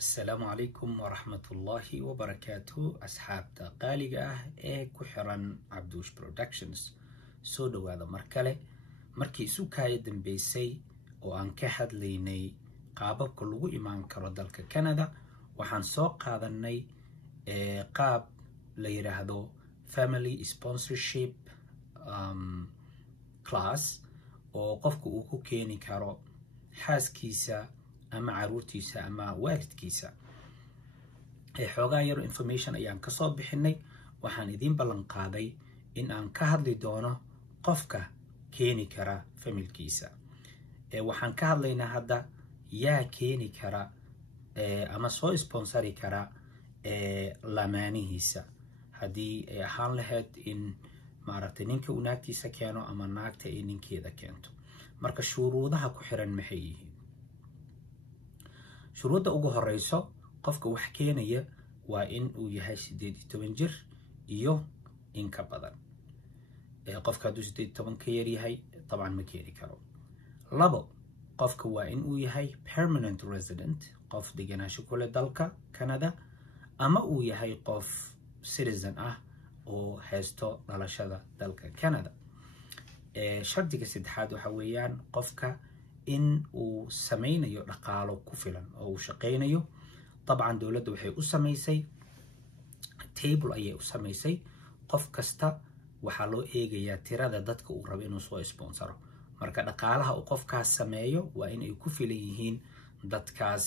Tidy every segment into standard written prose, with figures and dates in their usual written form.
السلام عليكم ورحمة الله وبركاته أصحابتا قالقة كحران عبدوش برودكشنز سودو هذا مركلة مركي سوكاية دنبيسي وان كحد ليني قابب كلغو إيمان كردالك كندا وحان سوق هذا الني قاب ليرهدو family sponsorship class وقفكو اوكو كيني كارو حاس كيسا أما عروتيسا أما والدكيسا حوغا يرو information أيان كصوب بحني وحان إذين بلان قادي إن أن كهدلي دونه قفكا كيني كرا فميلكيسا وحان كهدلينا هدا يا كيني كرا أما سو سبونسري كرا لامانيهيسا هدي حان لهد إن معرفت نينك وناكتيسا كانو أما ناكتا إن نينكي إذا كانتو مركا شروطها كحران محييهين shuruudda ugu horeyso qofka wax keenaya waa in uu yahay 18 jir iyo in ka badan qofka hadduu 18 ka yar yahay طبعا ma keeni karo labo qofka waa in uu yahay permanent resident qof deganaansho ku leh dalka Canada ama uu yahay qof citizen ah oo haysto dhalashada dalka Canada shardiga saddexaad waxa weeyaan qofka in uu sameynayo dhaqaalo ku filan oo uu shaqeynayo طبعا dawladdu waxay u sameysay table ayay u sameysay qof kasta waxa loo eegayaa tirada dadka uu rabo inuu soo sponsoro marka dhaqaalaha uu qofkaas sameeyo waa in ay ku filan yihiin dadkaas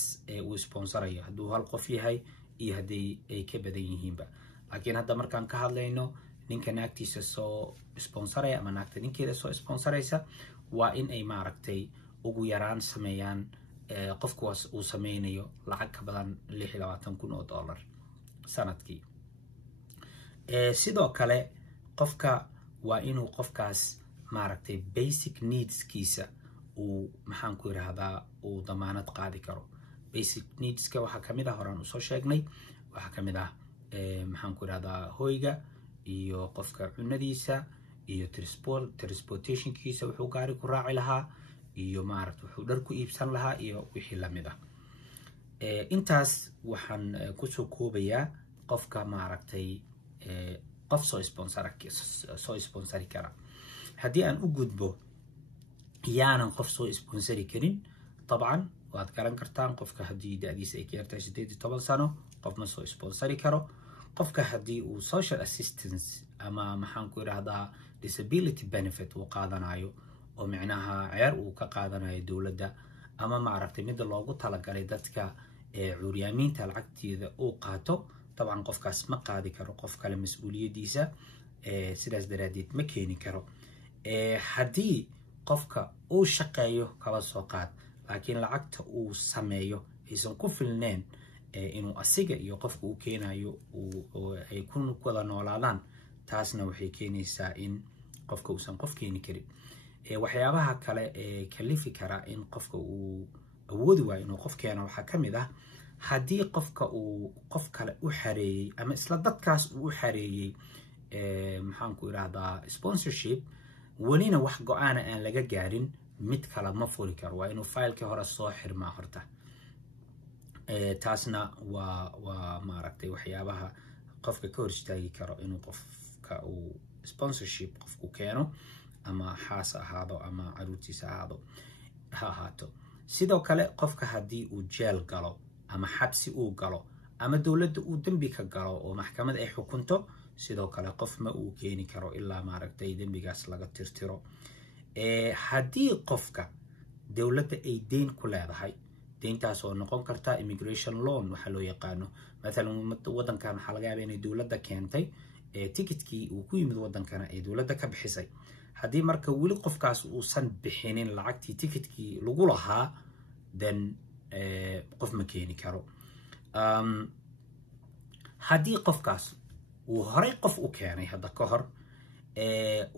uu sponsorayo hadduu hal qof yahay iyo haddii ay ka badan yihiinba laakiin hadda markaan ka hadlayno ninka naagtiisa soo sponsoraya ama naagta ninkeeda soo sponsoraysa waa in ay maaragtay ugu yaraan sameeyaan qofkuwaas uu sameynayo lacag ka badan $26,000 sanadkii sidoo kale qofka waa inuu qofkaas maaragtay basic needs kiisa uu maxaan ku yiraahdaa uu damaanad qaadi karo basic needs ka waxa kamid ah horaan u soo sheegnay waxa kamid ah maxaan ku yiraahdaa hoyga iyo qofka cunadiisa iyo transportation kiisa wuxuu gaari ku raaci lahaa iyo maaragtay wuxuu dhar ku iibsan lahaa iyo wixii la mid ah intaas waxaan ku soo koobayaa qofka maaragtay qof soo sponsori kara haddii aan u gudbo yaanan qof soo sponsori karin طبعا waad garan kartaan qofka haddii da'diisa ay ka yartahay 18 sano qof ma soo sponsori karo qofka haddii uu social assistance ama maxaan ku yiraahdaa disability benefit uu qaadanayo oo micnaha ceer uu ka qaadanayo dawladda ama maaragtay mid loogu talagalay dadka cuuryaamiinta lacagteeda uu qaato طبعا qofkaas ma qaadi karo qof kale mas'uuliyadiisa sidaas daraadeed ma keeni karo haddii qofka uu shaqeeyo kala soo qaad laakiin lacagta uu sameeyo aysan ku filneen inuu asiga iyo qofka uu keenayo ay ku wada noolaadaan taasna waxay keenaysaa in qofka uusan qof keeni karin waxyaabaha kale kalifi kara in qofka uu awoodi waayo inuu qof keeno waxaa kamid ah haddii qofka uu qof kale u xareeyay ama isla dadkaas uu u xareeyay maxaan ku yiraahdaa sponsorship walina wax go'aan aan laga gaarin mid kale ma furi karo waa inuu faylka hore soo xirmaa horta taasna waa maaragtay waxyaabaha qofka ka hor istaagi karo inuu qofka uu sponsorship qofku keeno ama xaas ahaado ama caruurtiisa ahaado ha ahaato sidoo kale qofka haddii uu jeel galo ama xabsi uu galo ama dawladda uu dembi ka galo oo maxkamad ay xukunto sidoo kale qof ma uu keeni karo ilaa maaragtay dembigaas laga tirtiro haddii qofka dawladda ay deyn ku leedahay deyntaas oo noqon karta immigration loan waxa loo yaqaano مثلا waddankan waxa laga yaabaa inay dawladda keentay ticketkii uu ku yimid waddankana ay dawladda ka bixisay haddii marka weli qofkaas uusan bixinin lacagtii ticketkii lagu lahaa then qof ma keeni karo haddii qofkaas uu horey qof u keenay hadda ka hor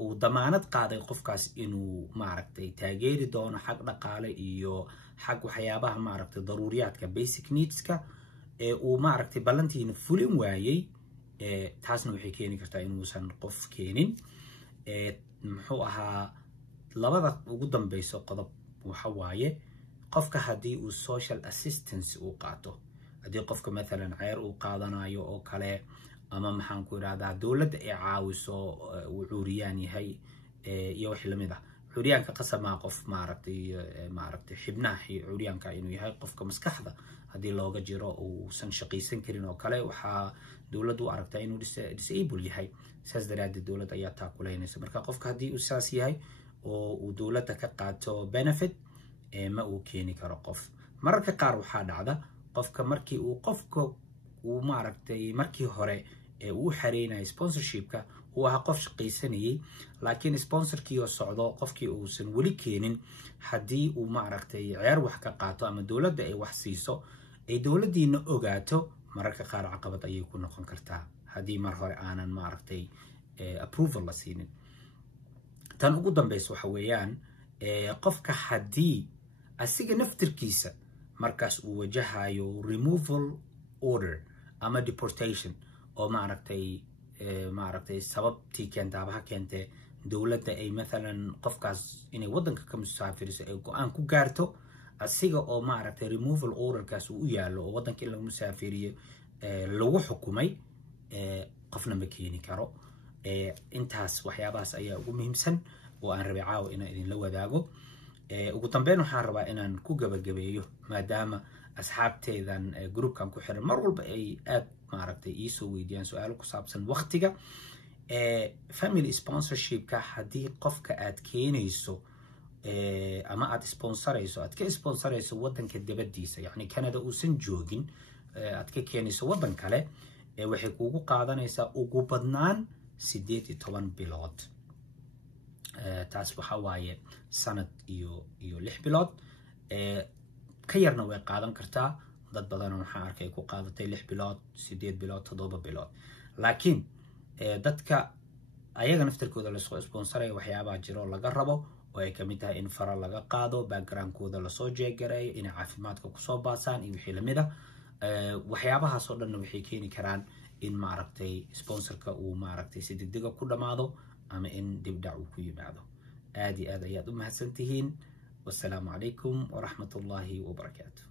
uu damaanad qaaday qofkaas inuu maaragtay taageeri doono xag dhaqaale iyo xag waxyaabaha maaragtay daruuriyaadka basic needska uu maaragtay ballantiina fulin waayay taasna waxay keeni kartaa inuusan qof keenin muxuu ahaa labada ugu dambeyso qodob waxa waaye qofka haddii uu social assistance uu qaato haddii qofka maalan ceer uu qaadanayo oo kale ama maxaan ku irahdaa dowladda ay caawiso uu cuuriyaan yahay iyo wixii lamid ah cuuriyaanka qasama qof maaragtay xibnaha cuuriyaanka inuu yahay qofka maskaxda haddii looga jiro uusan shaqaysan karin oo kale waxaa dowladdu u aragtaa inuu disable yahay saas daraadeed dowladda ayaa taakuleynaysa marka qofka haddii uu saas yahay oo uu dowladda ka qaato benefit ma uu keeni karo qof mararka qaar waxaa dhacda qofka markii uu maaragtay markii hore uu xareynayay sponsorshipka uu ahaa qof shaqaysanayay laakiin sponsorkii oo socdo qofkii uusan weli keenin haddii uu maaragtay ceer wax ka qaato ama dowladda ay wax siiso ay dowladdiina ogaato mararka qaar caqabad ayay ku noqon kartaa haddii mar hore aanan maaragtay approval la siinin tan ugu dambaysa waxa weeyaan qofka haddii asiga naftirkiisa markaas uu wajahayo removal order ama deportation oo maaragtay sababtii keentaabaha keentee dowladda ay maalan qofkaas inay waddanka ka musaafiriso ay go-aan ku gaarto asiga oo maaragtay removal orderkaas uu u yaallo oo waddanka in lagu musaafiriyo lagu xukumay qofna ma keeni karo intaas waxyaabahaas ayaa ugu muhiimsan oo aan rabay caawa inaan idinla wadaago ugu dambeyn waxaan rabaa inaan ku gabagabeeyo maadaama asxaabteedan groupkan ku xiran mar walba ay aad maaragtay iisoo weydiiyaan su-aalo ku saabsan waqtiga family sponsorshipka haddii qofka aad keenayso ama aad sponsorayso aad ka sponsorayso waddanka dabadiisa yacni Canada uusan joogin aad ka keenayso waddan kale waxay kuugu qaadanaysaa ugu badnaan 18 bilood taas waxa waaye sanad iyo 6 bilood ka yarna way qaadan kartaa dad badan waxaan arkay ku qaadatay 6 bilood 8 bilood 7 bilood laakiin dadka ayaga naftirkooda la soo sponsoray waxyaabaha jiro laga rabo oo ay kamid tahay in fara laga qaado backgroundkooda la soo jeegareeyo in caafimaadka ku soo baasaan iyo wixii lamid ah waxyaabahaas oo dhan waxay keeni karaan in maaragtay sponsorka uu maaragtay si degdeg ku dhamaado ama in dibdhac uu ku yimaado aad iyo aad ayaad u mahadsantihiin والسلام عليكم ورحمة الله وبركاته.